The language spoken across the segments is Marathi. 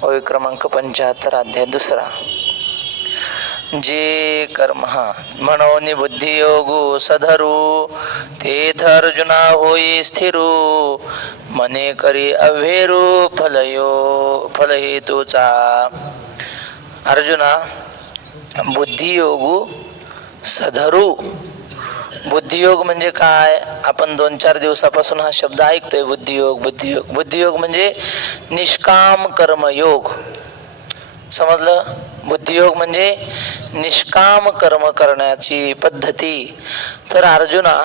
होय क्रमांक 75 अध्याय 2. जे कर्म म्हणून बुद्धियोगू सधरू तेथ अर्जुना होई स्थिरू मने करी अव्हेरू फलहेतूचा. अर्जुना, बुद्धियोगू सधरू. बुद्धियोग म्हणजे काय? आपण 2-4 दिवसापासून हा शब्द ऐकतोय. बुद्धियोग बुद्धियोग बुद्धियोग म्हणजे निष्काम कर्मयोग. समजलं? बुद्धियोग म्हणजे निष्काम कर्म करण्याची पद्धती. तर अर्जुना,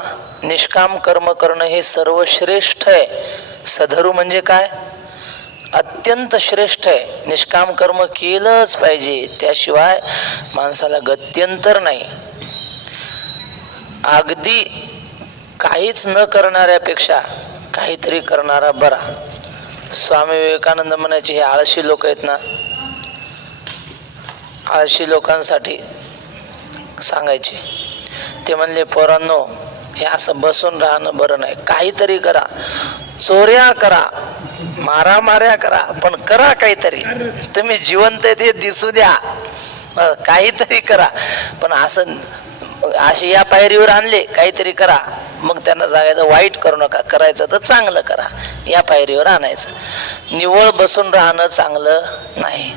निष्काम कर्म करणं हे सर्वश्रेष्ठ आहे. सधरू म्हणजे काय? अत्यंत श्रेष्ठ आहे. निष्काम कर्म केलंच पाहिजे, त्याशिवाय माणसाला गत्यंतर नाही. अगदी काहीच न करणाऱ्यापेक्षा काहीतरी करणारा बरा. स्वामी विवेकानंद म्हणायचे, हे आळशी लोक आहेत ना, आळशी लोकांसाठी सांगायचे. ते म्हणले, पोरांनो, हे असं बसून राहणं बरं नाही. काहीतरी करा, चोऱ्या करा, मारामाऱ्या करा, पण करा काहीतरी. तुम्ही जिवंत आहे ते दिसू द्या, काहीतरी करा. पण असं असे या पायरीवर आणले, काहीतरी करा. मग त्यांना सांगायचं, वाईट करू नका, करायचं तर चांगलं करा. या पायरीवर आणायचं. निव्वळ बसून राहणं चांगलं नाही.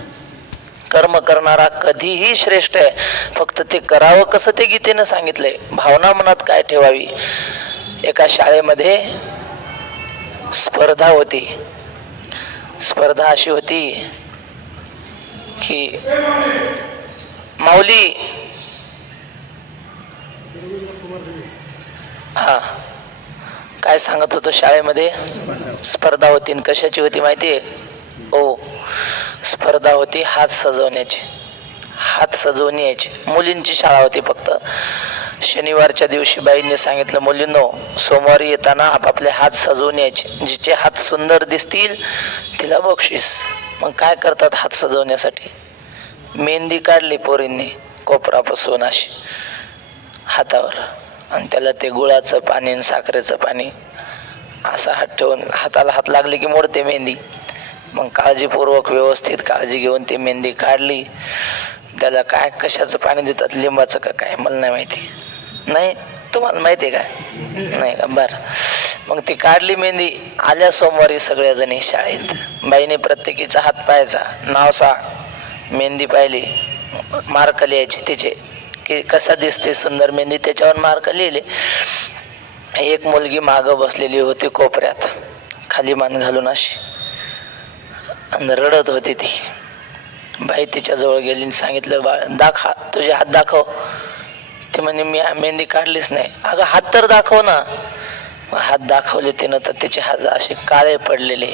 कर्म करणारा कधीही श्रेष्ठ आहे. फक्त ते करावं कसं ते गीतेनं सांगितलंय. भावना मनात काय ठेवावी. एका शाळेमध्ये स्पर्धा होती. स्पर्धा अशी होती की माऊली काय सांगत होतो, शाळेमध्ये स्पर्धा होती. कशाची होती माहितीये? स्पर्धा होती हात सजवण्याची. हात सजवून यायची. मुलींची शाळा होती फक्त. शनिवारच्या दिवशी बाईंनी सांगितलं, मुलींनो, सोमवारी येताना आपापले हात सजवून यायचे. जिचे हात सुंदर दिसतील तिला बक्षीस. मग काय करतात हात सजवण्यासाठी? मेहंदी काढली पोरींनी कोपरापासून अशी हातावर, आणि त्याला ते गुळाचं पाणी आणि साखरेचं पाणी असा हात ठेवून, हाताला हात लागले की मोडते मेहंदी. मग काळजीपूर्वक व्यवस्थित काळजी घेऊन ती मेहंदी काढली. त्याला काय कशाचं पाणी देतात, लिंबाचं का काय, मला नाही माहिती. नाही, तुम्हाला माहिती आहे का? नाही का? बरं. मग ती काढली मेहंदी. आल्या सोमवारी सगळ्या जणी शाळेत. बाईने प्रत्येकीचा हात पाहायचा, नाव सांग. मेहंदी पाहिली, मार्क लिहायचे तिचे, की कसा दिसते सुंदर मेहंदी, त्याच्यावर मार्क लिहिले. एक मुलगी मागं बसलेली होती कोपऱ्यात, खाली मान घालून अशी, आणि रडत होती ती. बाई तिच्या जवळ गेली आणि सांगितलं, बाळ दाखव, तुझे हात दाखव. ती म्हणे, मी मेहंदी काढलीच नाही. अगं हात तर दाखव ना. हात दाखवले तिनं, तर तिचे हात असे काळे पडलेले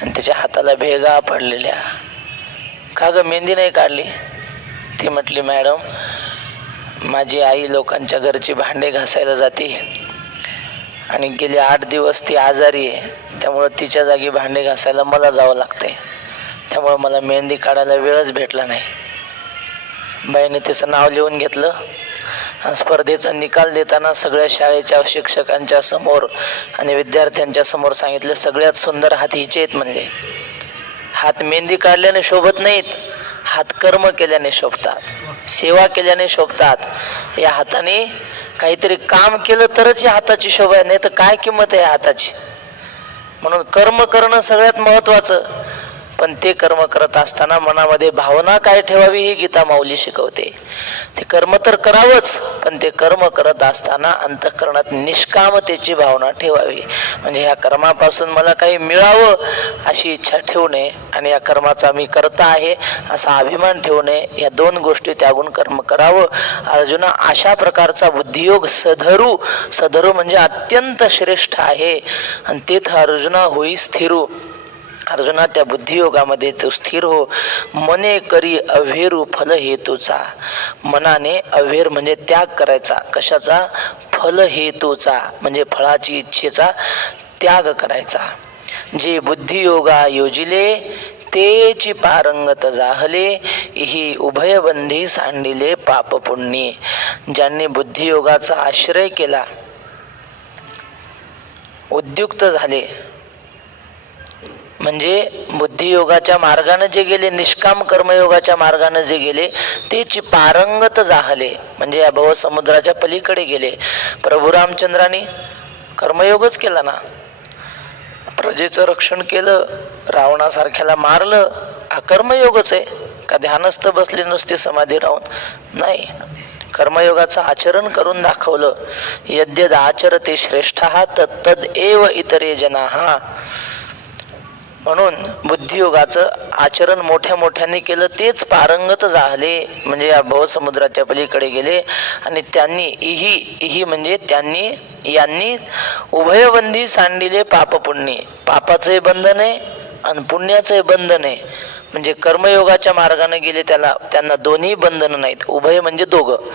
आणि तिच्या हाताला भेगा पडलेल्या. का ग मेहंदी नाही काढली? ती म्हटली, मॅडम, माझी आई लोकांच्या घरची भांडे घासायला जाते आणि गेले 8 दिवस ती आजारी आहे. त्यामुळं तिच्या जागी भांडे घासायला मला जावं लागतंय. त्यामुळं मला मेहंदी काढायला वेळच भेटला नाही. बाईने तिचं नाव लिहून घेतलं आणि स्पर्धेचा निकाल देताना सगळ्या शाळेच्या शिक्षकांच्या समोर आणि विद्यार्थ्यांच्या समोर सांगितलं, सगळ्यात सुंदर हात हिचे आहेत म्हणले. हात मेहंदी काढल्याने शोभत नाहीत, हात कर्म केल्याने शोभतात, सेवा केल्याने शोभतात. या हाताने काहीतरी काम केलं तरच या हाताची शोभा आहे, नाही तर काय किंमत आहे हाताची. म्हणून कर्म करणं सगळ्यात महत्वाचं. पण ते कर्म करत असताना मनामध्ये भावना काय ठेवावी ही गीता माऊली शिकवते. ते कर्म तर करावंच, पण ते कर्म करत असताना अंतःकरणात निष्कामतेची भावना ठेवावी. म्हणजे या कर्मापासून मला काही मिळावं अशी इच्छा ठेवू नये, आणि या कर्माचा मी करता आहे असा अभिमान ठेवू नये. या 2 गोष्टी त्यागून कर्म करावं. अर्जुना, अशा प्रकारचा बुद्धियोग सधरू. सधरू म्हणजे अत्यंत श्रेष्ठ आहे. आणि तेथ अर्जुना होई स्थिरू. अर्जुना, त्या बुद्धियोगामध्ये तू स्थिर हो. मने करी अव्हेरू फल हेतूचा. मनाने अव्हेर म्हणजे त्याग करायचा. कशाचा? फल हेतूचा म्हणजे फळाची इच्छेचा त्याग करायचा. जे बुद्धियोगा योजिले तेची पारंगत जाहले, ही उभयबंधी सांडिले पाप पुण्ये. ज्यांनी बुद्धियोगाचा आश्रय केला, उद्युक्त झाले, म्हणजे बुद्धियोगाच्या मार्गाने जे गेले, निष्काम कर्मयोगाच्या मार्गाने जे गेले तेची पारंगत जाहले, म्हणजे या भवसमुद्राच्या पलीकडे गेले. प्रभू रामचंद्रांनी कर्मयोगच केला ना, प्रजेचं रक्षण केलं, रावणासारख्याला मारलं, हा कर्मयोगच आहे का? ध्यानस्थ बसले नुसते समाधी राहून? नाही, कर्मयोगाचं आचरण करून दाखवलं. यद्यद आचरते श्रेष्ठः तत्तद एव इतरे जनाः. म्हणून बुद्धियोगाचं आचरण मोठ्या मोठ्यांनी केलं तेच पारंगत झाले, म्हणजे या भवसमुद्राच्या पलीकडे गेले. आणि त्यांनी इही म्हणजे त्यांनी यांनी उभयबंधी सांडिले पाप पुण्य. पापाचंही बंधन आहे आणि पुण्याचंही बंधन आहे. म्हणजे कर्मयोगाच्या मार्गाने गेले त्यांना दोन्ही बंधनं नाहीत. उभय म्हणजे दोघं,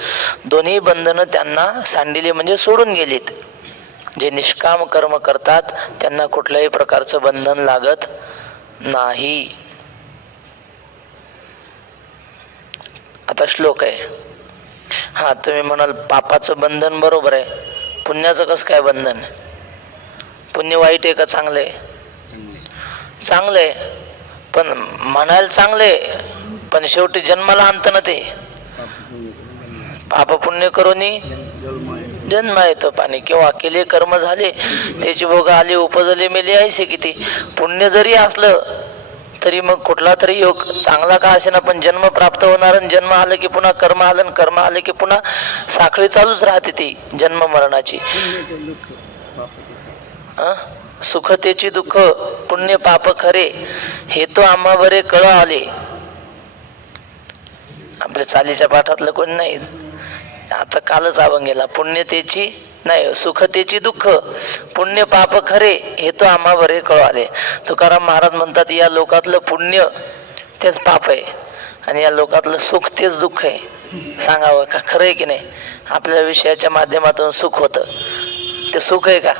दोन्ही बंधनं त्यांना सांडिले म्हणजे सोडून गेलीत. जे निष्काम कर्म करतात त्यांना कुठल्याही प्रकारचं बंधन लागत नाही. आता श्लोक आहे. हा, तुम्ही म्हणाल पापाचं बंधन बरोबर आहे, पुण्याचं कसं काय बंधन? पुण्य वाईट आहे का चांगलं आहे? चांगलं आहे, पण म्हणायला चांगले, पण शेवटी जन्माला आणत ना ते. पाप पुण्य करूनी जन्म येतो पाणी. किंवा केले कर्म झाले त्याची भोग आली, उपजले मेले ऐसे किती. पुण्य जरी असलं तरी मग कुठला तरी योग चांगला का असेना पण जन्म प्राप्त होणार. जन्म आलं की पुन्हा कर्म आलं, कर्म आलं की पुन्हा साखळी चालूच राहते ती जन्म मरणाची. सुखतेची दुःख पुण्य पाप खरे, हे तो आम्हा बरे कळ आले. आपल्या चालीच्या पाठातलं कोणी नाही, आता कालच अभंगेला. पुण्यतेची नाही, सुखतेची दुःख पुण्य पाप खरे, हे तो आम्हा बरे कळ आले. तुकाराम महाराज म्हणतात, या लोकातलं पुण्य तेच पाप आहे आणि या लोकातलं सुख तेच दुःख आहे. सांगावं का? खरं आहे की नाही? आपल्या विषयाच्या माध्यमातून सुख होतं, ते सुख आहे का?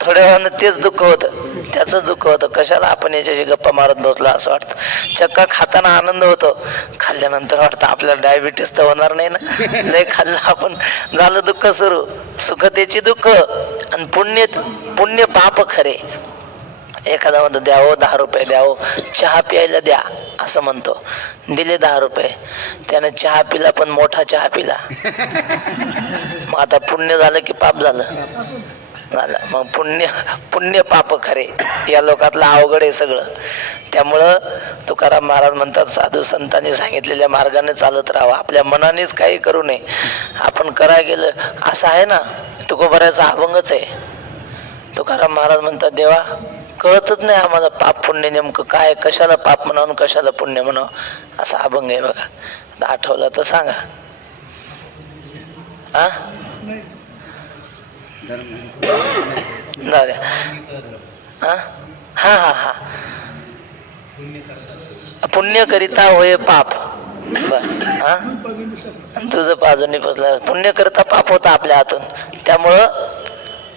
थोड्या वेळानं तेच दुःख होतं, त्याच दुःख होतं. कशाला आपण याच्याशी गप्पा मारत बसलो असं वाटतं. चक्का खाताना आनंद होतो, खाल्ल्यानंतर वाटतं आपल्याला डायबिटीस तर होणार नाही ना, लय खाल्लं आपण, झालं दुःख सुरू. सुखतेची दुःख आणि पुण्य पाप खरे. एखादा म्हणतो द्यावं 10 रुपये द्यावं, चहा प्यायला द्या असं म्हणतो, दिले 10 रुपये, त्याने चहा पिला पण मोठा चहा पिला. मग आता पुण्य झालं की पाप झालं? मग पुण्य पाप खरे, या लोकातलं अवघड आहे सगळं. त्यामुळं तुकाराम महाराज म्हणतात, साधू संतांनी सांगितलेल्या मार्गाने चालत राहावं, आपल्या मनानेच काही करू नये. आपण करायला गेलं असं आहे ना, तुकोबऱ्याचा अभंगच आहे. तुकाराम महाराज म्हणतात, देवा कळतच नाही आम्हाला पाप पुण्य नेमकं काय, कशाला पाप म्हणावं कशाला पुण्य म्हणावं, असा अभंग आहे बघा. आठवला तर सांगा. पुण्य करिता होय पाप. तुझं बाजूनी पुण्य करता पाप होता आपल्या हातून. त्यामुळं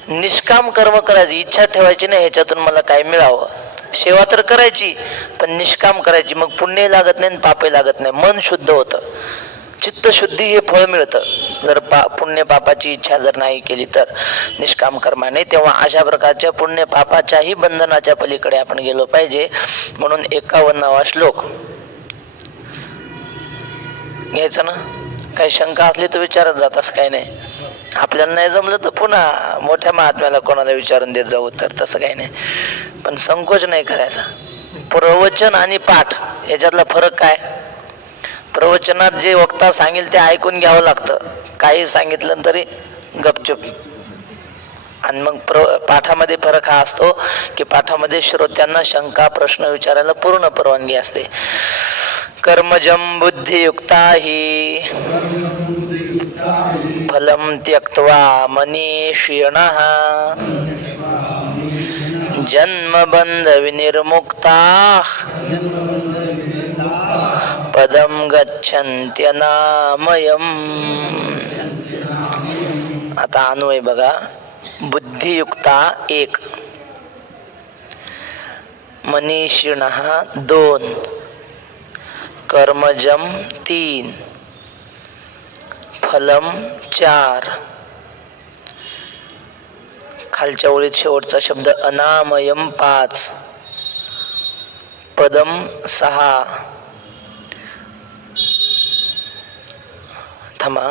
निष्काम कर्म करायची, इच्छा ठेवायची नाही ह्याच्यातून मला काय मिळावं. सेवा तर करायची पण निष्काम करायची, मग पुण्य लागत नाही पापही लागत नाही, मन शुद्ध होतं. चित्तशुद्धी हे फळ मिळतं जर पुण्य पापाची इच्छा जर नाही केली तर निष्काम कर्माने. तेव्हा अशा प्रकारच्या पुण्य पापाच्याही बंधनाच्या पलीकडे आपण गेलो पाहिजे. म्हणून 51वा श्लोक घ्यायचं ना. काही शंका असली तर विचारत जातास, काही नाही. आपल्याला नाही जमलं तर पुन्हा मोठ्या महात्म्याला कोणाला विचारून देत जाऊ, तर तसं काही नाही. पण संकोच नाही करायचा. प्रवचन आणि पाठ याच्यातला फरक काय? प्रवचनात जे वक्ता सांगेल ते ऐकून घ्यावं लागतं, काही सांगितलं तरी गपचूप. आणि मग पाठामध्ये फरक हा असतो की पाठामध्ये श्रोत्यांना शंका प्रश्न विचारायला पूर्ण परवानगी असते. कर्मजं बुद्धियुक्ता हि फलं त्यक्त्वा मनीषिणः जन्मबंध विनिर्मुक्ताः पदं गच्छन्त्यनामयम्. आता अन्वय बघा. बुद्धियुक्ता 1, मनीषिणः 2, कर्मजं 3, फलम 4. खालच्या ओळीत शेवटचा शब्द अनामयम 5. पदम 6 थमा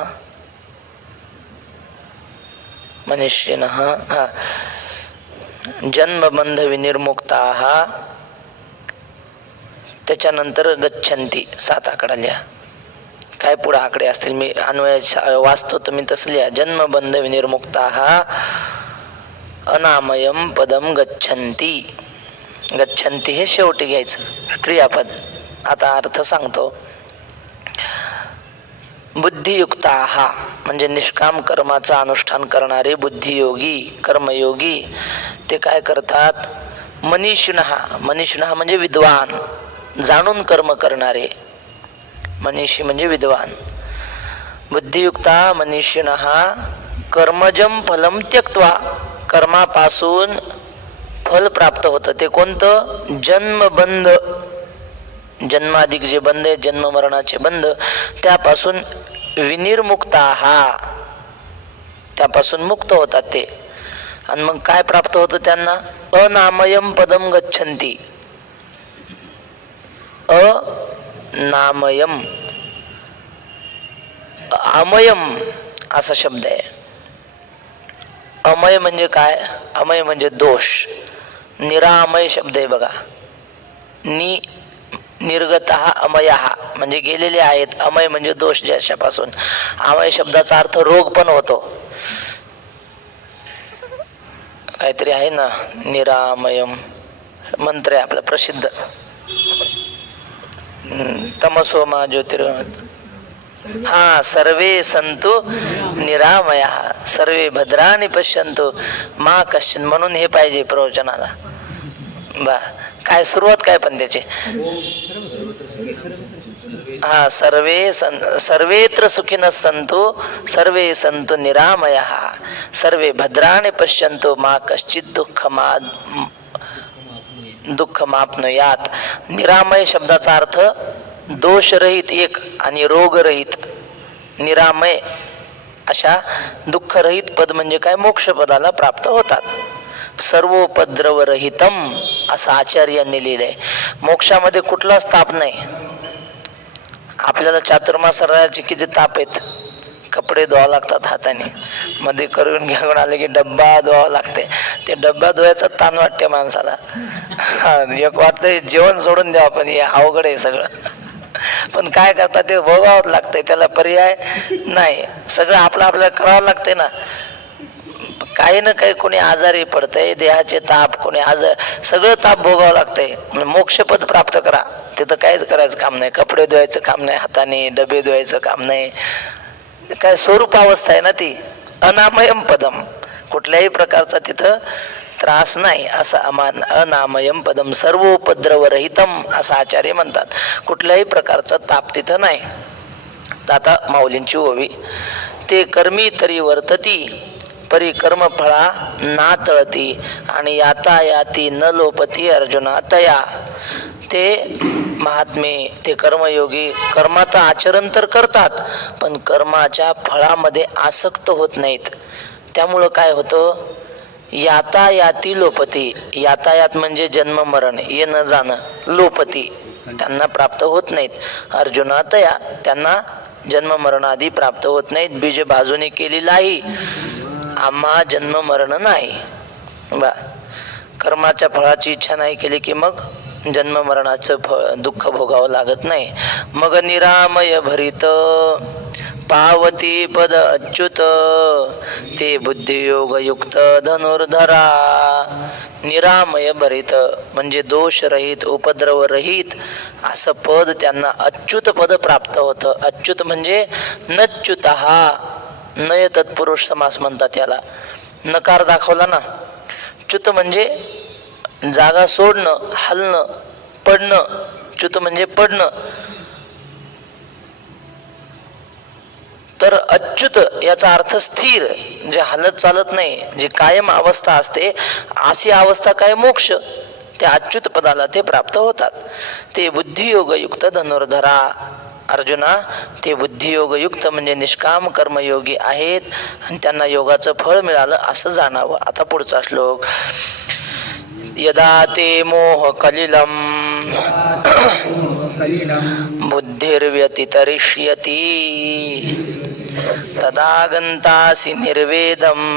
मनीषिणः जन्मबंध विनिर्मुक्ता, त्याच्यानंतर गच्छन्ति 7 आकडा लिहा. काय पुढे आकडे असतील मी अन्वय वाचतो, तुम्ही तसं लिहा. जन्मबंध विनिर्मुक्ता अनामयम पदम गच्छन्ति. गच्छन्ति हे शेवटी घ्यायचं क्रियापद. आता अर्थ सांगतो. बुद्धियुक्ता म्हणजे निष्काम कर्माचा अनुष्ठान करणारे बुद्धियोगी कर्मयोगी. ते काय करतात? मनीषिणः, मनीषिणः म्हणजे विद्वान, जाणून कर्म करणारे. मनीषी म्हणजे विद्वान. बुद्धियुक्ता मनीषिणः कर्मजम फलम त्यक्त्वा, कर्मापासून फल प्राप्त होतं. ते कोणतं? जन्मबंध, जन्माधिक जे बंध आहे, जन्म मरणाचे बंध, त्यापासून विनिर्मुक्ता, त्यापासून मुक्त होतात ते. आणि मग काय प्राप्त होतं त्यांना? अनामयम पदम गच्छन्ति. अनामयम, अमयम असा शब्द आहे. अमय म्हणजे काय? अमय म्हणजे दोष. निरामय शब्द आहे बघा. निर्गतः अमयः म्हणजे गेलेले आहेत. अमय म्हणजे दोष ज्याच्यापासून. अमय शब्दाचा अर्थ रोग पण होतो. काहीतरी आहे ना, निरामयम मंत्र आहे आपला प्रसिद्ध. तमसोमा ज्योतिर्गमय. सर्वे संतु निरामया सर्वे भद्राणी पश्यंतु मा कश्चिन. म्हणून हे पाहिजे प्रवचनाला. बा काय सुरुवात काय पण त्याचे? सर्वेत्र सुखिनः सन्तु सर्वे सन्तु निरामयः सर्वे भद्राणि पश्यन्तु मा कश्चित् दुःखमाप्नुयात. निरामय शब्दाचा अर्थ दोषरहित एक आणि रोगरहित. निरामय अशा दुःखरहित पद म्हणजे काय? मोक्ष पदाला प्राप्त होतात. सर्वोपद्रवरहितम असं आचार्यांनी लिहिलंय. मोक्षामध्ये कुठलाच ताप नाही. आपल्याला चातुर्मासाचे किती ताप आहेत. कपडे धुवावं लागतात हाताने, मध्ये करून घेऊन आले की डब्बा धुवावा लागते. ते डब्बा धुवायचा ताण वाटते माणसाला. एक वाटतंय जेवण सोडून द्यावं, पण हे अवघड आहे सगळं. पण काय करतात ते भोगावंच लागतंय, त्याला पर्याय नाही. सगळं आपल्याला करावं लागते ना. काही ना काही कोणी आजारी पडतंय, देहाचे ताप, कोणी सगळं ताप भोगावं लागतंय. मोक्षपद प्राप्त करा, तिथं काहीच करायचं काम नाही. कपडे धुवायचं काम नाही हाताने, डबे धुवायचं काम नाही. काय स्वरूप अवस्था आहे ना ती. अनामयम पदम, कुठल्याही प्रकारचा तिथं त्रास नाही असं अनामयम पदम. सर्वोपद्रवरहितम असं आचार्य म्हणतात. कुठल्याही प्रकारचा ताप तिथं नाही. आता माऊलींची ओवी. ते कर्मी तरी वर्तती परी कर्मफळा ना तळती आणि यातायाती न लोपती अर्जुना तया. ते महात्मे, ते कर्मयोगी कर्माचं आचरण तर करतात, पण कर्माच्या फळामध्ये आसक्त होत नाहीत. त्यामुळं काय होतं? यातायाती लोपती. यातायात म्हणजे जन्म मरण, येणं जाणं. लोपती त्यांना प्राप्त होत नाहीत. अर्जुना तया, त्यांना जन्म मरण आधी प्राप्त होत नाहीत. बीज बाजूने केलेलं आहे, आम्हा जन्म मरण नाही. बा कर्माच्या फळाची इच्छा नाही केली की मग जन्म मरणाचं दुःख भोगावं लागत नाही. मग निरामय भरित पावती पद अच्युत ते बुद्धियोग युक्त धनुर्धरा. निरामय भरित म्हणजे दोषरहित, उपद्रवरहित असं पद त्यांना अच्युत पद प्राप्त होतं. अच्युत म्हणजे नच्युतः, नय तत्पुरुष समास म्हणतात याला. नकार दाखवला ना. च्युत म्हणजे जागा सोडणं, हलणं, पडणं. च्युत म्हणजे पडणं. तर अच्युत याचा अर्थ स्थिर, जे हलत चालत नाही, जी कायम अवस्था असते, अशी अवस्था काय? मोक्ष. त्या अच्युत पदाला ते प्राप्त होतात. ते बुद्धियोगयुक्त धनुर्धरा. अर्जुना, ते बुद्धियोगयुक्त म्हणजे निष्काम कर्मयोगी आहेत आणि त्यांना योगाचं फळ मिळालं असं जाणावं. आता पुढचा श्लोक. यदा ते मोह कलिलम बुद्धिर्व्यतितरिष्यति तदा गन्तासि निर्वेदम्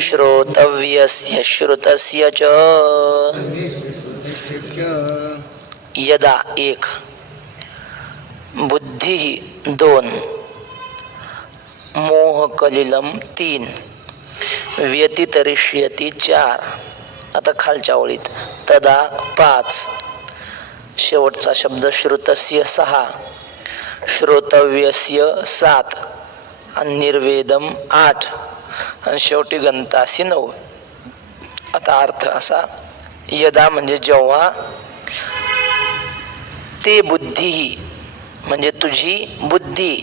श्रोतव्यस्य श्रुतस्य च यदा एक, बुद्धी दोन, मोह कलिलम तीन, व्यतितरिष्यति चार, आता खालच्या ओळीत तदा पाच, शेवटचा शब्द श्रुतस्य सहा, श्रोतव्यस्य सात आणि निर्वेदम आठ आणि शेवटी गंतासी नऊ. आता अर्थ असा, यदा म्हणजे जेव्हा, ते बुद्धी म्हणजे तुझी बुद्धी,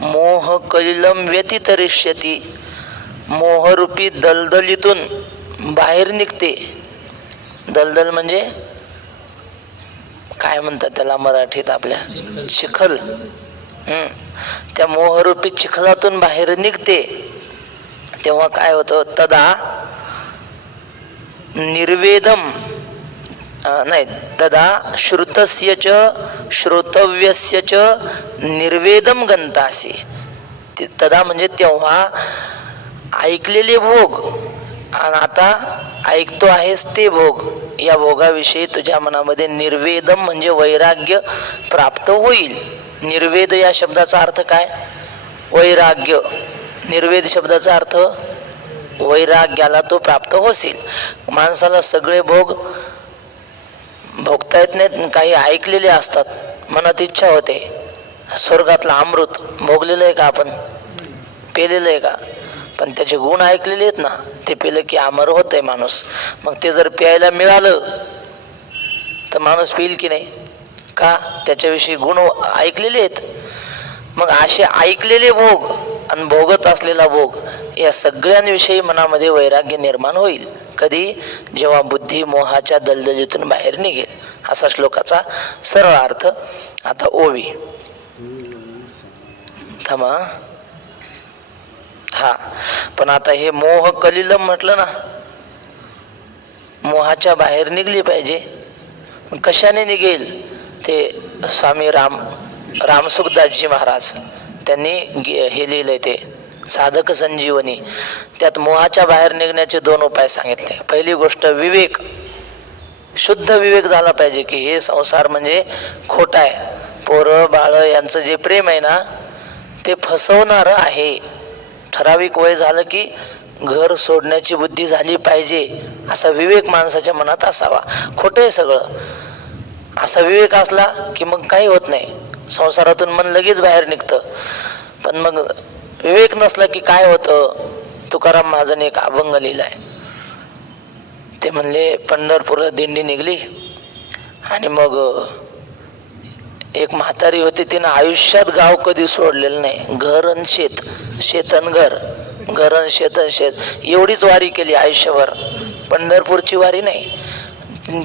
मोह कलिलम व्यतितरिष्यति मोहरूपी दलदलीतून बाहेर निघते. दलदल म्हणजे काय म्हणतात त्याला मराठीत आपल्या, चिखल. त्या मोहरूपी चिखलातून बाहेर निघते तेव्हा काय होतं, तदा निर्वेदम नाही, तदा श्रुतस्य च श्रोतव्यस्य च निर्वेदम गंतासी. तदा म्हणजे तेव्हा ऐकलेले भोग आणि आता ऐकतो आहेस ते भोग, या भोगाविषयी तुझ्या मनामध्ये निर्वेदम म्हणजे वैराग्य प्राप्त होईल. निर्वेद या शब्दाचा अर्थ काय, वैराग्य. निर्वेद शब्दाचा अर्थ वैराग्याला तो प्राप्त होशील. माणसाला सगळे भोग भोगता येत नाहीत, काही ऐकलेले असतात, मनात इच्छा होते. स्वर्गातलं अमृत भोगलेलं आहे का आपण, पेलेलं आहे का, पण त्याचे गुण ऐकलेले आहेत ना, ते पेलं की अमर होत आहे माणूस. मग ते जर प्यायला मिळालं तर माणूस पिईल की नाही, का, त्याच्याविषयी गुण ऐकलेले आहेत. मग असे ऐकलेले भोग आणि भोगत असलेला भोग या सगळ्यांविषयी मनामध्ये वैराग्य निर्माण होईल. कधी, जेव्हा बुद्धी मोहाच्या दलदलीतून बाहेर निघेल. असा श्लोकाचा सरळ अर्थ. आता ओवी थांबा. हा, पण आता हे मोह कलिलम म्हटलं ना, मोहाच्या बाहेर निघली पाहिजे. कशाने निघेल ते स्वामी रामसुखदासजी महाराज त्यांनी हे लिहिलंय, ते साधक संजीवनी. त्यात मोहाच्या बाहेर निघण्याचे दोन उपाय सांगितले. पहिली गोष्ट विवेक, शुद्ध विवेक झाला पाहिजे की हे संसार म्हणजे खोटा आहे. पोरं बाळ यांचं जे प्रेम आहे ना ते फसवणार आहे. ठराविक वय झालं की घर सोडण्याची बुद्धी झाली पाहिजे, असा विवेक माणसाच्या मनात असावा. खोटं आहे सगळं, असा विवेक असला की मग काही होत नाही, संसारातून मन लगेच बाहेर निघतं. पण मग विवेक नसला की काय होतं, तुकाराम महाराजांनी एक अभंग लिहिलाय. ते म्हणले, पंढरपूरला दिंडी निघली आणि मग एक म्हातारी होती, तिनं आयुष्यात गाव कधी सोडलेलं नाही. घर आणि शेत, शेत आणि घर, घर आणि शेत आणि शेत, एवढीच वारी केली आयुष्यभर. पंढरपूरची वारी नाही.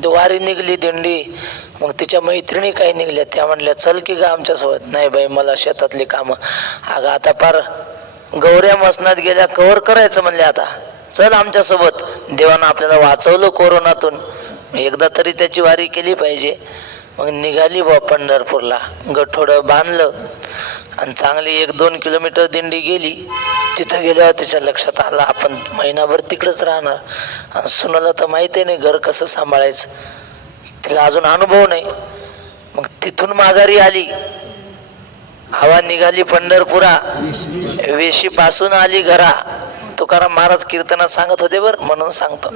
वारी निघली दिंडी. मग तिच्या मैत्रिणी काही निघल्या, त्या म्हणल्या चल की ग आमच्यासोबत. नाही बाई, मला शेतातली कामं. अगं आता पार गौऱ्या मसनात गेल्या, कव्हर करायचं म्हणले, आता चल आमच्यासोबत. देवानं आपल्याला वाचवलं कोरोनातून, एकदा तरी त्याची वारी केली पाहिजे. मग निघाली बा पंढरपूरला, गठोडं बांधलं आणि चांगली 1-2 किलोमीटर दिंडी गेली. तिथं गेल्यावर तिच्या लक्षात आलं आपण महिनाभर तिकडंच राहणार. आणि सुनाला तर माहिती नाही घर कसं सांभाळायचं, तिला अजून अनुभव नाही. मग तिथून माघारी आली, हवा निघाली पंढरपुरा, वेशीपासून आली घरा. तुकाराम महाराज कीर्तनात सांगत होते बरं, म्हणून सांगतो.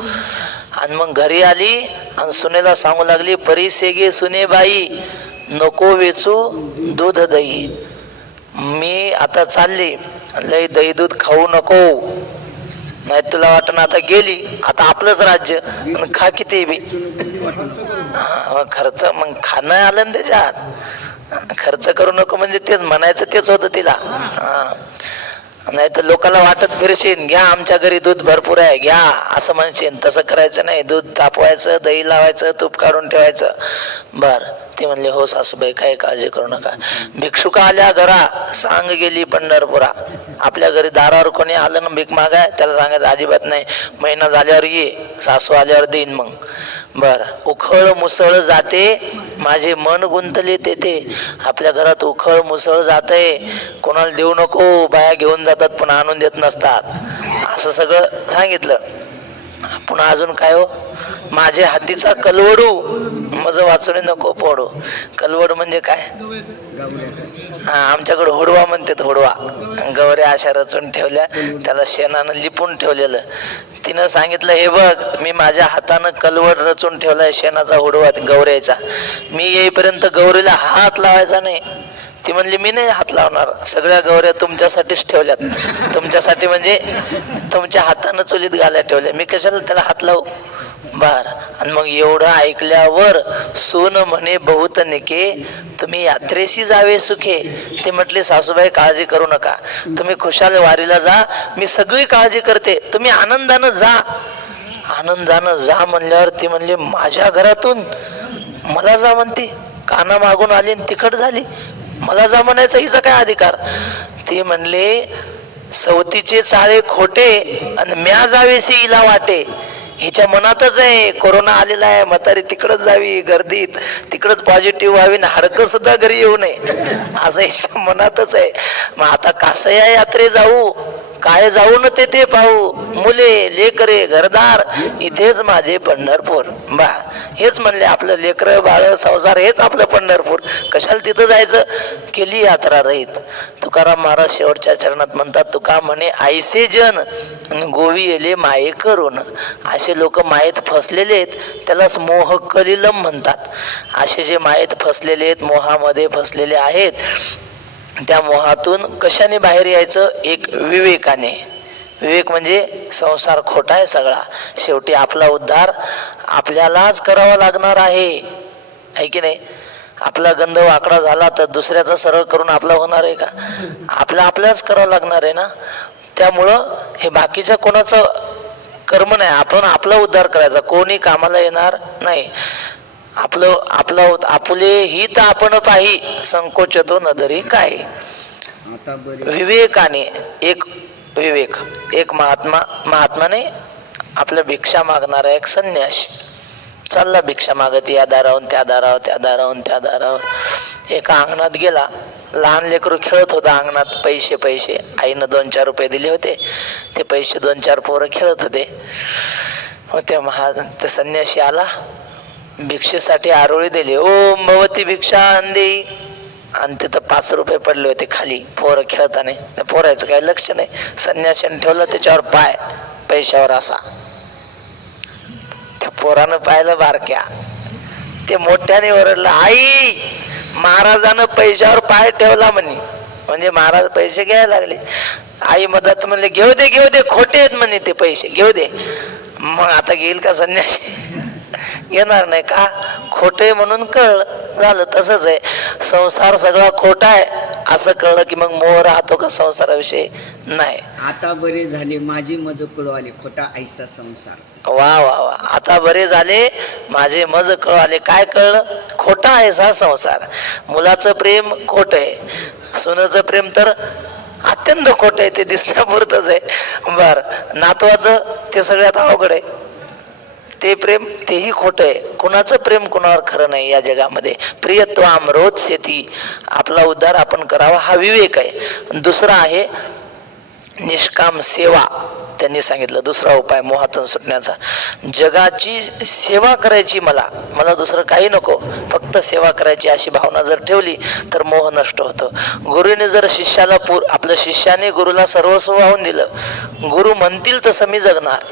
आणि मग घरी आली आणि सुनेला सांगू लागली, परीसे गे सुने बाई, नको वेचू दूध दही. मी आता चालली, लय दही दूध खाऊ नको, नाही तुला वाटणं आता गेली, आता आपलंच राज्य, खा किती बी. खर्च मग खाणं आलं ना त्याच्यात, खर्च करू नको म्हणजे तेच म्हणायचं, तेच होतं तिला. नाही तर लोकांना वाटत फिरशील, घ्या आमच्या घरी दूध भरपूर आहे घ्या असं म्हणशील. तसं करायचं नाही, दूध तापवायचं, दही लावायचं, तूप काढून ठेवायचं. बर, ते म्हणले हो सासूबाई, काही काळजी करू नका. भिक्षुका आल्या घरा, सांग गेली पंढरपुरा. आपल्या घरी दारावर कोणी आलं ना भीक मागाय, त्याला सांगायचं अजिबात नाही, महिना झाल्यावर ये, सासू आल्यावर देईन. मग बर, उखळ मुसळ जाते माझे मन गुंतले तेथे. आपल्या घरात उखळ मुसळ जाते, कोणाला देऊ नको, बाया घेऊन जातात पण आणून देत नसतात, असं सगळं सांगितलं. पुन्हा अजून काय हो, माझ्या हातीचा कलवडू मज वाचणे नको पडू. कलवड म्हणजे काय? हा, आमच्याकडे होडवा म्हणतात. होडवा, गवऱ्या अशा रचून ठेवल्या, त्याला शेणानं लिपून ठेवलेलं. तिनं सांगितलं, हे बघ, मी माझ्या हातानं कलवड रचून ठेवलाय, शेणाचा होडवा गौऱ्याचा. मी येईपर्यंत गौरीला हात लावायचा नाही. ती म्हणली, मी नाही हात लावणार, सगळ्या गौऱ्या तुमच्यासाठीच ठेवल्यात. तुमच्यासाठी म्हणजे तुमच्या हातानं चुलीत घाल्या ठेवल्या, मी कशाला त्याला हात लावू. बर, आणि मग एवढं ऐकल्यावर सून म्हणे बहुत निके, तुम्ही यात्रेशी जावे सुखे. ते म्हटले, सासूबाई काळजी करू नका, तुम्ही खुशाल वारीला जा, मी सगळी काळजी करते, तुम्ही आनंदानं जा. आनंदानं जा म्हणल्यावर ती म्हणली, माझ्या घरातून मला जा म्हणते, काना मागून आली तिखट झाली, मला जा म्हणायचा हिचा काय अधिकार. ती म्हणले, सवतीचे चाळे खोटे आणि म्या जावेसी हिला वाटे. हिच्या मनातच आहे कोरोना आलेला आहे, म्हातारी तिकडच जावी, गर्दीत तिकडच पॉझिटिव्ह व्हावी, हाडकं सुद्धा घरी येऊ नये, असं हिच्या मनातच आहे. मग आता कासया यात्रे जाऊ, काय जाऊ न ते पाहू, मुले लेकरे घरदार इथेच माझे पंढरपूर. बा, हेच म्हणले, आपलं लेकर बाळ संसार हेच आपलं पंढरपूर, कशाला तिथं जायचं. केली यात्रा रहित. तुकाराम महाराज शेवटच्या चरणात म्हणतात, तुका म्हणे आईसे जन गोवी येले माये करून. असे लोक मायेत फसलेले आहेत, त्यालाच मोह कलिलम म्हणतात. असे जे मायेत फसलेले आहेत, मोहामध्ये फसलेले आहेत, त्या मोहातून कशाने बाहेर यायचं? एक विवेकाने. विवेक म्हणजे संसार खोटा आहे सगळा, शेवटी आपला उद्धार आपल्यालाच करावा लागणार आहे की नाही. आपला गंध वाकडा झाला तर दुसऱ्याचा सरळ करून आपला होणार आहे का? आपल्यालाच करावं लागणार आहे ना. त्यामुळं हे बाकीच्या कोणाचं कर्म नाही, आपण आपला उद्धार करायचा, कोणी कामाला येणार नाही. आपलं आपुले हित आपण पाही, संकोचतो नदरी काय. विवेकाने, एक विवेक, एक महात्माने आपलं भिक्षा मागणारा एक संन्यासी चालला भिक्षा मागत, या दारावून त्या दारावर, त्या दारावून त्या दारावर. एका अंगणात गेला, लहान लेकरू खेळत होता अंगणात. पैसे आईनं 2-4 रुपये दिले होते, ते पैसे 2-4 पोरं खेळत होते. ते संन्यासी आला, भिक्षेसाठी आरोळी दिली, ओम भवती भिक्षा अंधी, आणि तिथं 5 रुपये पडले होते खाली. पोरं खेळताना, त्या पोरायचं काही लक्ष नाही. संन्याशाने ठेवलं त्याच्यावर पाय, पैशावर असा. त्या पोरानं पाहिलं बारक्या, ते मोठ्याने ओरडलं, आई महाराजानं पैशावर पाय ठेवला म्हणे. म्हणजे महाराज पैसे घ्यायला लागले. आई मदत म्हणले, घेऊ दे खोटे आहेत म्हणे ते पैसे, घेऊ दे. मग आता घेईल का संन्यासी? येणार नाही का? खोटे म्हणून कळलं, झालं. तसंच आहे, संसार सगळा खोटा आहे असं कळलं की मग मोह राहतो का संसाराविषयी? नाही. आता बरे झाले माझी मज कळवाले, खोटा ऐसा संसार. वा वा वा, आता बरे झाले माझे मज कळवाले. काय कळलं? खोटा आहे हा संसार. मुलाचं प्रेम खोट आहे, सुनेचं प्रेम तर अत्यंत खोट आहे, ते दिसण्यापुरतच आहे. बर, नातवाचं ते सगळ्यात अवघड आहे, ते प्रेम तेही खोट आहे. कुणाचं प्रेम कुणावर खरं नाही या जगामध्ये. प्रियत्वाम रोचती, आपला उद्धार आपण करावा हा विवेक आहे. दुसरा आहे निष्काम सेवा. त्यांनी सांगितलं दुसरा उपाय मोहातून सुटण्याचा, जगाची सेवा करायची, मला दुसरं काही नको, फक्त सेवा करायची अशी भावना जर ठेवली तर मोह नष्ट होतो. गुरुने जर शिष्याला आपल्या शिष्याने गुरुला सर्वस्व वाहून दिलं, गुरु म्हणतील तसं मी जगणार,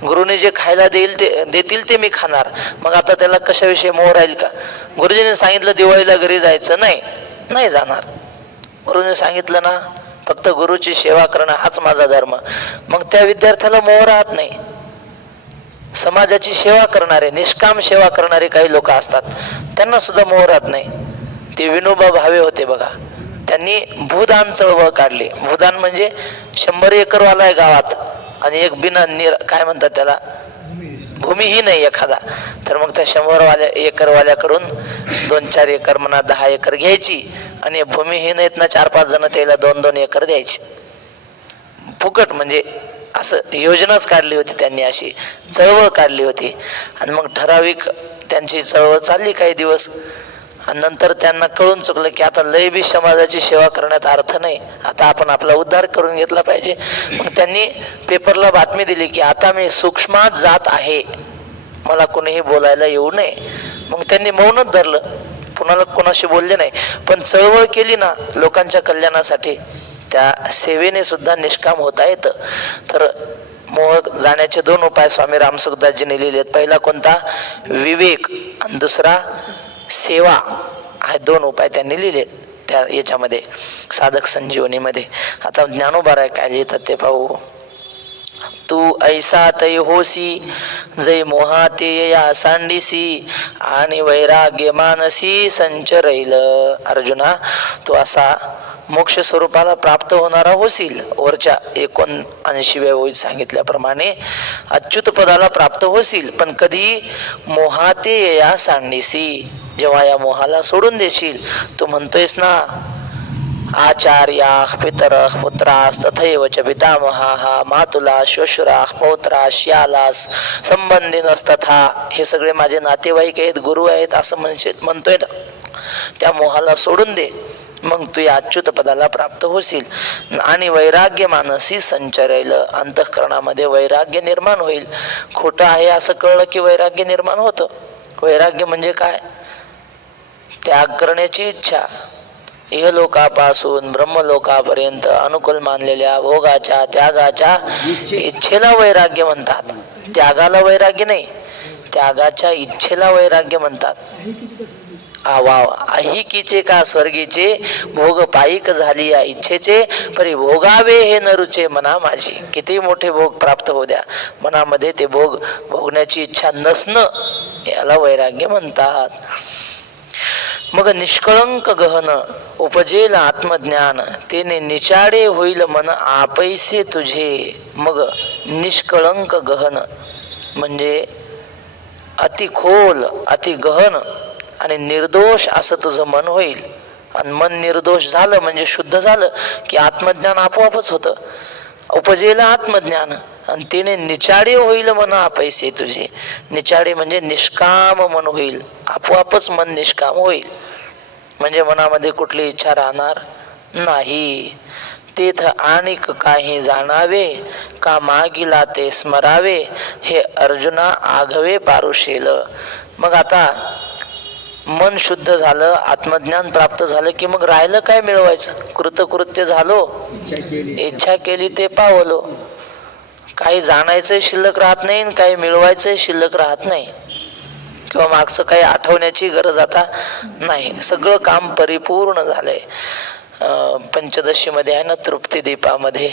गुरुने जे खायला देतील ते मी खाणार, मग आता त्याला कशाविषयी मोह राहील का? गुरुजीने सांगितलं दिवाळीला घरी जायचं नाही जाणार. गुरुने सांगितलं ना फक्त गुरुची सेवा करणं हाच माझा धर्म, मग त्या विद्यार्थ्याला मोह राहत नाही. समाजाची सेवा करणारे, निष्काम सेवा करणारे काही लोक असतात, त्यांना सुद्धा मोह राहत नाही. ते विनोबा भावे होते बघा, त्यांनी भूदान चळवळ काढली. भूदान म्हणजे 100 एकरवाला आहे गावात आणि एक बिना काय म्हणतात त्याला, भूमीही नाही एखादा, तर मग त्या 100 एकरवाल्याकडून 2-4 एकर म्हणा 10 एकर घ्यायची आणि भूमीहीन आहेत ना 4-5 जण त्याला 2-2 एकर द्यायची फुकट. म्हणजे असं योजनाच काढली होती त्यांनी, अशी चळवळ काढली होती. आणि मग ठराविक त्यांची चळवळ चालली काही दिवस, आणि नंतर त्यांना कळून चुकलं की आता लय बी समाजाची सेवा करण्यात अर्थ नाही, आता आपण आपला उद्धार करून घेतला पाहिजे. मग त्यांनी पेपरला बातमी दिली की आता मी सूक्ष्मात जात आहे, मला कोणीही बोलायला येऊ नये. मग त्यांनी मौनच धरलं, कुणाला कोणाशी बोलले नाही. पण चळवळ केली ना लोकांच्या कल्याणासाठी, त्या सेवेने सुद्धा निष्काम होता येतं. तर मोह जाण्याचे 2 उपाय स्वामी रामसुखदासजींनी लिहिलेत. पहिला कोणता? विवेक, आणि दुसरा सेवा. हे 2 उपाय त्यांनी लिहिलेत त्या याच्यामध्ये, साधक संजीवनीमध्ये. आता ज्ञानोबा काय लिहितात ते पाहू. तू ऐसा तै होसी, जै मोहाते या सांडिसी, आणि वैराग्य मानसी संचरैल. अर्जुना, तू असा मोक्ष स्वरूपाला प्राप्त होणारा होशील. वरच्या 79व्या ओळीत सांगितल्याप्रमाणे अच्युत पदाला प्राप्त होशील. पण कधी? मोहाते या सांडिसी, जेव्हा या मोहाला सोडून देशील. तू म्हणतोयस ना आचार्या पितर पुत्रास तथैव च पितामहा मातुला श्वशुराः पौत्रास श्यालास संबंधिनस्तथा, हे सगळे माझे नातेवाईक आहेत, गुरु आहेत असं म्हणतोय ना. त्या मोहाला सोडून दे, मग तू या अच्युत पदाला प्राप्त होशील. आणि वैराग्य मानसी संचरेल, अंतःकरणामध्ये वैराग्य निर्माण होईल. खोटं आहे असं कळलं की वैराग्य निर्माण होतं. वैराग्य म्हणजे काय? त्याग करण्याची इच्छा. इहलोकापासून ब्रह्मलोकापर्यंत अनुकूल मानलेल्या भोगाच्या त्यागाच्या इच्छेला वैराग्य म्हणतात. त्यागाला वैराग्य नाही, त्यागाच्या इच्छेला वैराग्य म्हणतात. अहिकीचे का स्वर्गीचे, भोग पायिक झाली या इच्छेचे, परी भोगावे हे नरुचे मना माझी. किती मोठे भोग प्राप्त होऊ द्या, मनामध्ये ते भोग भोगण्याची इच्छा नसणं, याला वैराग्य म्हणतात. मग निष्कळंक गहन उपजेल आत्मज्ञान, तेने निचाडे होईल मन आपैसे तुझे. मग निष्कळंक गहन म्हणजे अति खोल, अति गहन आणि निर्दोष असं तुझं मन होईल. आणि मन निर्दोष झालं म्हणजे शुद्ध झालं की आत्मज्ञान आपोआपच होतं. उपजेल आत्मज्ञान, आणि तिने निचाडे होईल मन आपैसे तुझे. निचाडे म्हणजे निष्काम मन होईल, आपोआपच मन निष्काम होईल. म्हणजे मनामध्ये कुठली इच्छा राहणार नाही. तेथ आणिक काही जाणावे, का मागिला ते स्मरावे, हे अर्जुना आघवे पारुशेल. मग आता मन शुद्ध झालं, आत्मज्ञान प्राप्त झालं की मग राहिलं काय मिळवायचं? कृतकृत्य झालो, इच्छा केली ते पावलो. काही जाणायचं शिल्लक राहत नाही, काही मिळवायचं शिल्लक राहत नाही, किंवा मागचं काही आठवण्याची गरज आता नाही. सगळं काम परिपूर्ण झालंय. पंचदशीमध्ये आहे ना, तृप्ती दीपामध्ये,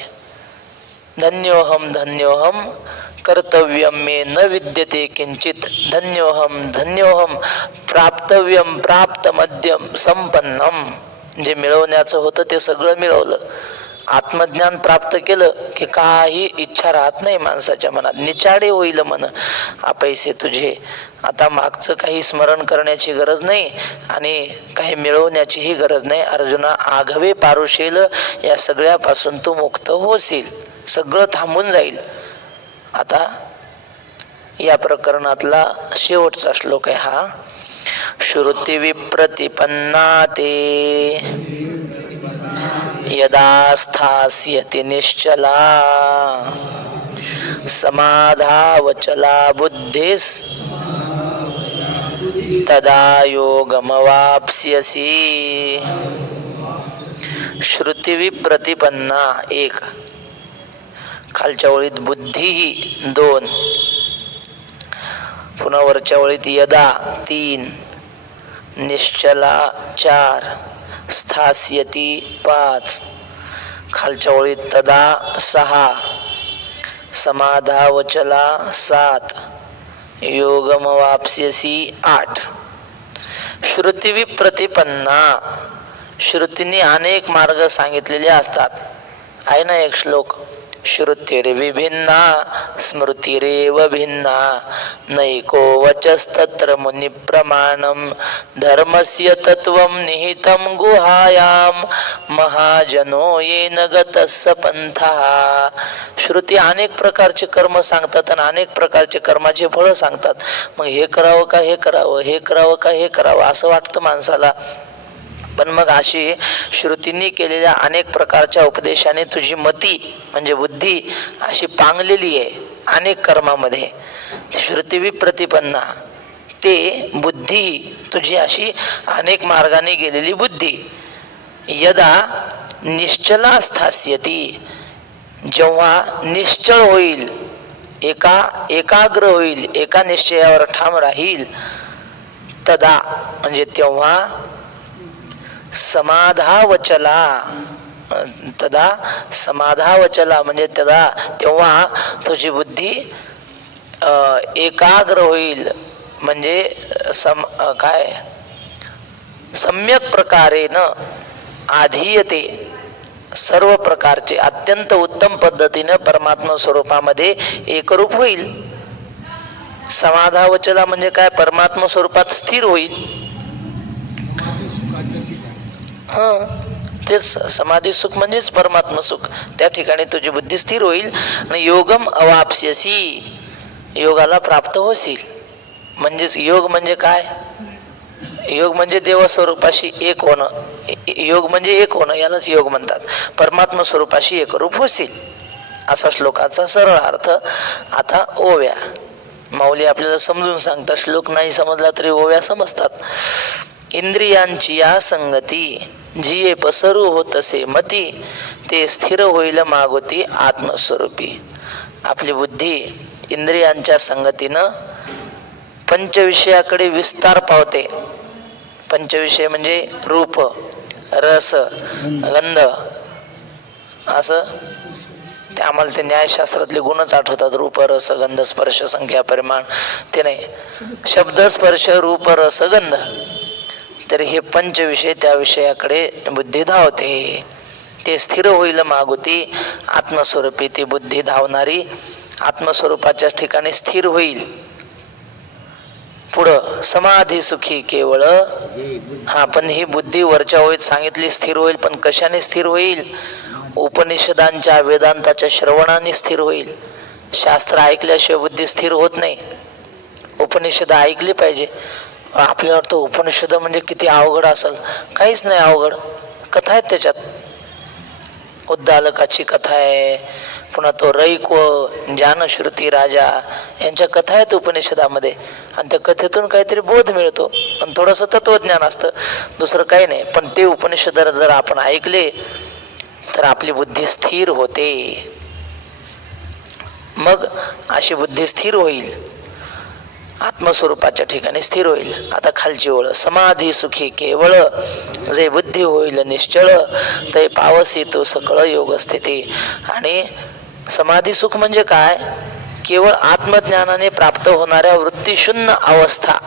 धन्योहम धन्योहम कर्तव्यम मे न विद्यते किंचित, धन्योहम धन्योहम प्राप्तव्यम प्राप्त मध्यम संपन्नम. जे मिळवण्याचं होतं ते सगळं मिळवलं. आत्मज्ञान प्राप्त केलं की काही इच्छा राहत नाही माणसाच्या मनात. निचाडे होईल मन आपैसे तुझे. आता मागचं काही स्मरण करण्याची गरज नाही आणि काही मिळवण्याचीही गरज नाही. अर्जुना आघवे पारुशेल, या सगळ्यापासून तू मुक्त होशील, सगळं थांबून जाईल. आता या प्रकरणातला शेवटचा श्लोक आहे हा. श्रुती विप्रतिपन्ना ते यदा स्थास्यति निश्चला, समाधावचला बुद्धिस तदा योगमवाप्स्यसि. श्रुती विप्रतिपन्ना 1, खालच्या ओळीत बुद्धी 2, पुन्हा वरच्या ओळीत यदा 3, निश्चला 4, स्थास्यति 5, खालच्या ओळीत तदा 6, समाधावचला 7, योगमवाप्स्यसि 8. श्रुती विप्रतिपन्ना, श्रुतींनी अनेक मार्ग सांगितलेले असतात. आहे ना एक श्लोक, श्रुतिर्विभिन्ना स्मृतिरेव भिन्ना नैको वचस्तत्र मुनिप्रमाणं धर्मस्य तत्त्वं निहितं गुहायां महाजनो येन गतः स पंथः. श्रुती अनेक प्रकारचे कर्म सांगतात आणि अनेक प्रकारचे कर्माचे फळं सांगतात. मग हे करावं का हे करावं, हे करावं का हे करावं असं वाटतं माणसाला. पण मग अशी श्रुतींनी केलेल्या अनेक प्रकारच्या उपदेशाने तुझी मती म्हणजे बुद्धी अशी पांगलेली आहे अनेक कर्मामध्ये. श्रुती विप्रतिपन्ना ते बुद्धी तुझी अशी अनेक मार्गाने गेलेली बुद्धी. यदा निश्चला स्थास्यती जेव्हा निश्चळ होईल, एकाग्र होईल, एका निश्चयावर ठाम राहील, तदा म्हणजे तेव्हा समाधावचला, तदा समाधावचला म्हणजे तेव्हा तुझी बुद्धी एकाग्र होईल. म्हणजे काय सम्यक प्रकारे न आधीयते सर्व प्रकारचे अत्यंत उत्तम पद्धतीनं परमात्मा स्वरूपामध्ये एकरूप होईल. समाधावचला म्हणजे काय, परमात्मा स्वरूपात स्थिर होईल. तेच समाधी सुख म्हणजेच परमात्मा सुख. त्या ठिकाणी तुझी बुद्धी स्थिर होईल आणि योगम अवाप्स्यसी योगाला प्राप्त होशील. म्हणजेच योग म्हणजे काय, योग म्हणजे देवस्वरूपाशी एक होणं. योग म्हणजे एक होणं यालाच योग म्हणतात. परमात्मा स्वरूपाशी एकरूप होशील असा श्लोकाचा सरळ अर्थ. आता ओव्या माऊली आपल्याला समजून सांगतात. श्लोक नाही समजला तरी ओव्या समजतात. इंद्रियांची या संगती जिये पसरू होतसे मती ते स्थिर होईल मागोती आत्मस्वरूपी. आपली बुद्धी इंद्रियांच्या संगतीनं पंचविषयाकडे विस्तार पावते. पंचविषय म्हणजे रूप रस गंध असं. ते आम्हाला ते न्यायशास्त्रातले गुणच आठवतात. रूप रस गंध स्पर्श संख्या परिमाण ते नाही. शब्द स्पर्श रूप रस गंध. तर हे पंचविषय त्या विषयाकडे बुद्धी धावते. ते स्थिर होईल मागुती आत्मस्वरूपी. ती बुद्धी धावणारी आत्मस्वरूपाच्या ठिकाणी स्थिर होईल. पुढं समाधी सुखी केवळ. पण ही बुद्धी वरच्या ओळीत सांगितली स्थिर होईल. पण कशाने स्थिर होईल, उपनिषदांच्या वेदांताच्या श्रवणाने स्थिर होईल. शास्त्र ऐकल्याशिवाय बुद्धी स्थिर होत नाही. उपनिषद ऐकली पाहिजे. आपल्याला वाटतं उपनिषद म्हणजे किती अवघड असेल. काहीच नाही अवघड. कथा आहेत त्याच्यात. उद्दालकाची कथा आहे, पुन्हा तो रैक व जानश्रुती राजा यांच्या कथा आहेत उपनिषदामध्ये. आणि त्या कथेतून काहीतरी बोध मिळतो आणि थोडंसं तत्वज्ञान असतं, दुसरं काही नाही. पण ते उपनिषद जर आपण ऐकले तर आपली बुद्धी स्थिर होते. मग अशी बुद्धी स्थिर होईल, आत्मस्वरूपाच्या ठिकाणी स्थिर होईल. आता खालची ओळ. समाधी सुखी केवळ जे बुद्धी होईल निश्चळ ते पावसी तो सकळ योग स्थिती. आणि समाधी सुख म्हणजे काय, केवळ आत्मज्ञानाने प्राप्त होणाऱ्या वृत्तीशून्य अवस्था.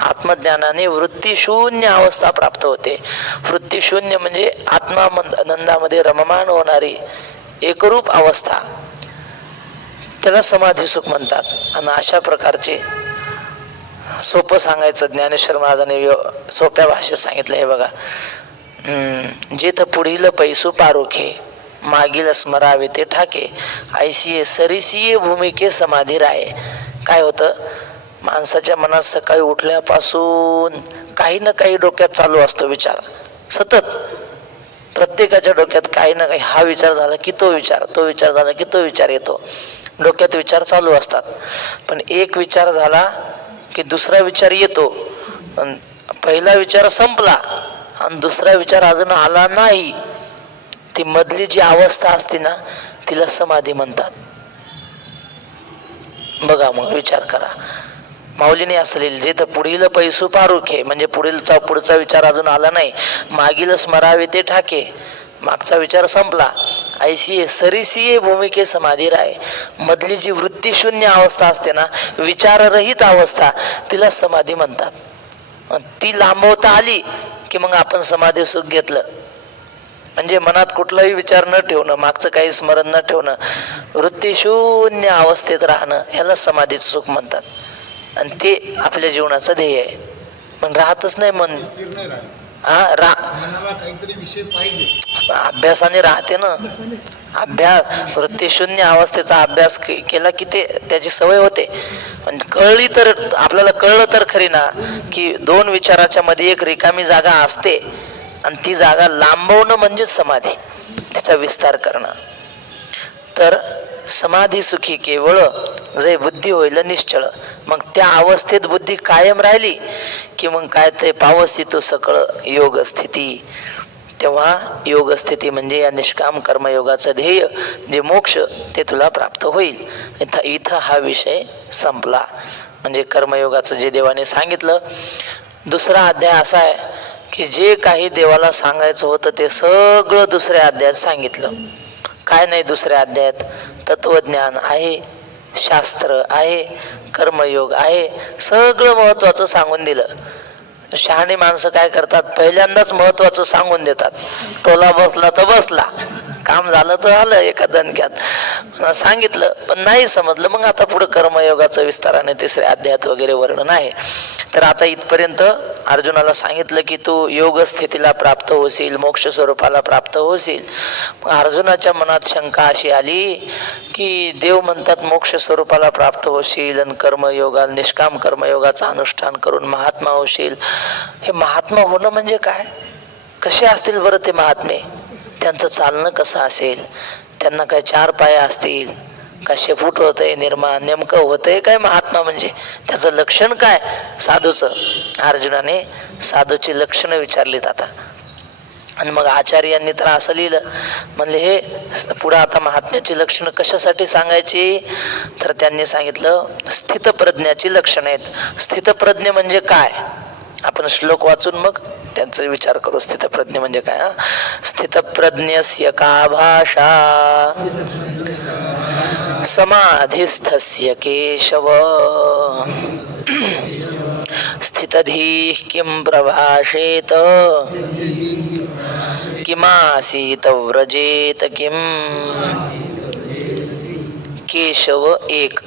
आत्मज्ञानाने वृत्तीशून्य अवस्था प्राप्त होते. वृत्तीशून्य म्हणजे आत्मानंदामध्ये रममाण होणारी एकरूप अवस्था, त्याला समाधी सुख म्हणतात. आणि अशा प्रकारचे सोपं सांगायचं ज्ञानेश्वर महाराजांनी सोप्या भाषेत सांगितलं. हे बघा, जेथ पुढील पैसू पारोखे मागील स्मरावे ते ठाके ऐसिये सरिसिये भूमिके समाधी राहे. काय होतं, माणसाच्या मनात सकाळी उठल्यापासून काही ना काही डोक्यात चालू असतो विचार. सतत प्रत्येकाच्या डोक्यात काही ना काही. हा विचार झाला की तो विचार, तो विचार झाला की तो विचार येतो. डोक्यात विचार चालू असतात. पण एक विचार झाला की दुसरा विचार येतो. पहिला विचार संपला आणि दुसरा विचार अजून आला नाही. ती मधली जी अवस्था असते ना तिला समाधी म्हणतात. बघा मग विचार करा. माऊलीने असं लिहिलं, जे तर पुढील पैसू पारुखे म्हणजे पुढचा विचार अजून आला नाही. मागील स्मरावे ते ठाके मागचा विचार संपला. ऐसी सरिसीये भूमिके समाधी राहे. मधली जी वृत्तीशून्य अवस्था असते ना, विचाररहित अवस्था, तिला समाधी म्हणतात. ती लांबवता आली की मग आपण समाधी सुख घेतलं. म्हणजे मनात कुठलाही विचार न ठेवणं, मागचं काही स्मरण न ठेवणं, वृत्तीशून्य अवस्थेत राहणं, याला समाधीचं सुख म्हणतात. आणि ते आपल्या जीवनाचं ध्येय आहे. पण राहतच नाही मन. स्थिर नाही राहत. मनाला काहीतरी विषय पाहिजे. अभ्यासाने राहते ना. अभ्यास, वृत्तीशून्य अवस्थेचा अभ्यास केला की ते त्याची सवय होते. पण कळली तर, आपल्याला कळलं तर खरी ना की दोन विचाराच्या मध्ये एक रिकामी जागा असते, आणि ती जागा लांबवणं म्हणजेच समाधी, त्याचा विस्तार करणं. तर समाधी सुखी केवळ जे बुद्धी होईल निश्चळ. मग त्या अवस्थेत बुद्धी कायम राहिली की मग काय ते पावसी तो सकळ योग स्थिती. तेव्हा योग स्थिती म्हणजे या निष्काम कर्मयोगाचं ध्येय जे मोक्ष, ते तुला प्राप्त होईल. इथं हा विषय संपला. म्हणजे कर्मयोगाचं जे देवाने सांगितलं. दुसरा अध्याय असा आहे की जे काही देवाला सांगायचं होतं ते सगळं दुसऱ्या अध्यायात सांगितलं. काय नाही दुसऱ्या अध्यायात? तत्वज्ञान आहे, शास्त्र आहे, कर्मयोग आहे, सगळं महत्वाचं सांगून दिलं. शहाणी माणसं काय करतात, पहिल्यांदाच महत्वाचं सांगून देतात. टोला बसला तर बसला, काम झालं तर झालं, एका दणक्यात सांगितलं, पण नाही समजलं. मग आता पुढे कर्मयोगाचं विस्ताराने तिसऱ्या अध्यायात वगैरे वर्णन आहे. तर आता इथपर्यंत अर्जुनाला सांगितलं की तू योग स्थितीला प्राप्त होशील, मोक्ष स्वरूपाला प्राप्त होशील. अर्जुनाच्या मनात शंका अशी आली की देव म्हणतात मोक्ष स्वरूपाला प्राप्त होशील आणि कर्मयोगाला, निष्काम कर्मयोगाचं अनुष्ठान करून महात्मा होशील. हे महात्मा होणं म्हणजे काय? कसे असतील बरं ते महात्मे? त्यांचं चालणं कसं असेल? त्यांना काय 4 पाय असतील का? शेपूट होतंय निर्माण? नेमकं होतंय काय महात्मा म्हणजे? त्याचं लक्षण काय साधूचं? अर्जुनाने साधूची लक्षणं विचारलीत आता. आणि मग आचार्यांनी तर असं लिहिलं, म्हणले हे पुढं आता महात्म्याची लक्षणं कशासाठी सांगायची? तर त्यांनी सांगितलं स्थितप्रज्ञाची लक्षणं आहेत. स्थितप्रज्ञ म्हणजे काय? आपण श्लोक वाचून मग त्यांचा विचार करू. स्थितप्रज्ञ म्हणजे काय? स्थितप्रज्ञस्य का भाषा समाधिस्थस्य केशव स्थितधीः किं प्रभाषेत किमासीत व्रजेत किम. केशव 1,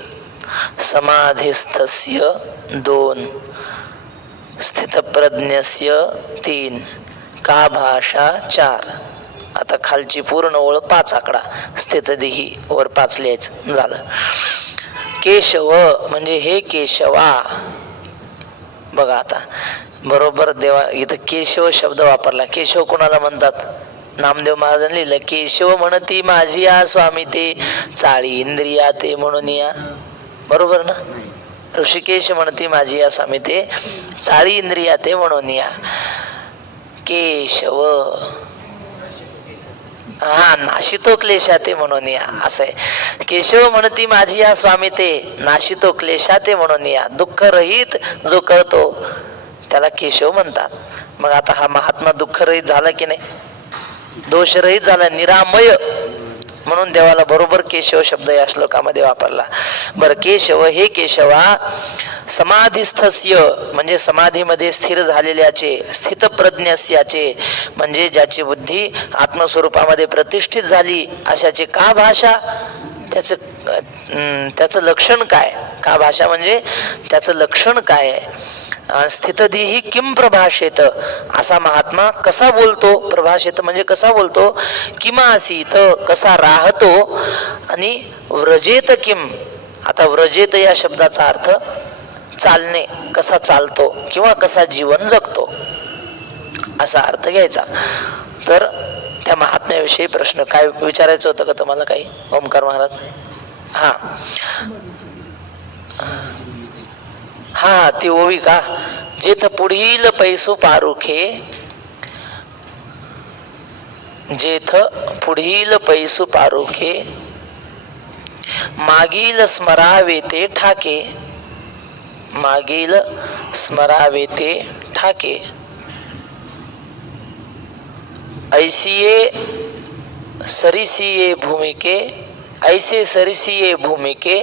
समाधिस्थस्य 2, स्थितप्रज्ञस्य 3, का भाषा 4. आता खालची पूर्ण ओळ 5 आकडा, स्थितधीही वर 5 लिहायचं झालं. केशव म्हणजे हे केशवा. बघा आता बरोबर देवा इथं केशव शब्द वापरला. केशव कोणाला म्हणतात? नामदेव महाराजांनी लिहिलं केशव म्हणती माझी या स्वामी ते चाळी इंद्रिया ते म्हणून या. बरोबर ना? ऋषिकेश म्हणती माझी या स्वामी ते चाळी इंद्रिया ते म्हणून या. केशव हा नाशितो क्लेशा ते म्हणून या असं आहे. केशव म्हणती माझी या स्वामी ते नाशितो क्लेशा ते म्हणून या. दुःख रहित जो करतो त्याला केशव म्हणतात. मग आता हा महात्मा दुःख रहित झाला की नाही? दोषरहित झाला, निरामय. म्हणून देवाला बरोबर केशव शब्द या श्लोकामध्ये वापरला. बर, केशव हे केशवा समाधिस्थस्य म्हणजे समाधीमध्ये स्थिर झालेल्याचे, स्थितप्रज्ञस्याचे म्हणजे ज्याची बुद्धी आत्मस्वरूपामध्ये प्रतिष्ठित झाली अशाचे का भाषा. त्याचं लक्षण काय? का भाषा म्हणजे त्याचं लक्षण काय आहे? स्थितधीही किम प्रभाषेत असा महात्मा कसा बोलतो? प्रभाषेत म्हणजे कसा बोलतो? किमासीत कसा राहतो? आणि व्रजेत किम. आता व्रजेत या शब्दाचा अर्थ चालणे, कसा चालतो किंवा कसा जीवन जगतो असा अर्थ घ्यायचा. तर त्या महात्म्याविषयी प्रश्न काय विचारायचं होतं का तुम्हाला काही? ओमकार महाराज. हा ती ओवी का? जेथ पुढील पैसू पारुखे, जेथ पुढील पैसू पारुखे मागील स्मरावे ते ठाके, मागील स्मरावे ते ठाके. ऐसिये सरिसिये भूमिके, ऐसे सरिसिये भूमिके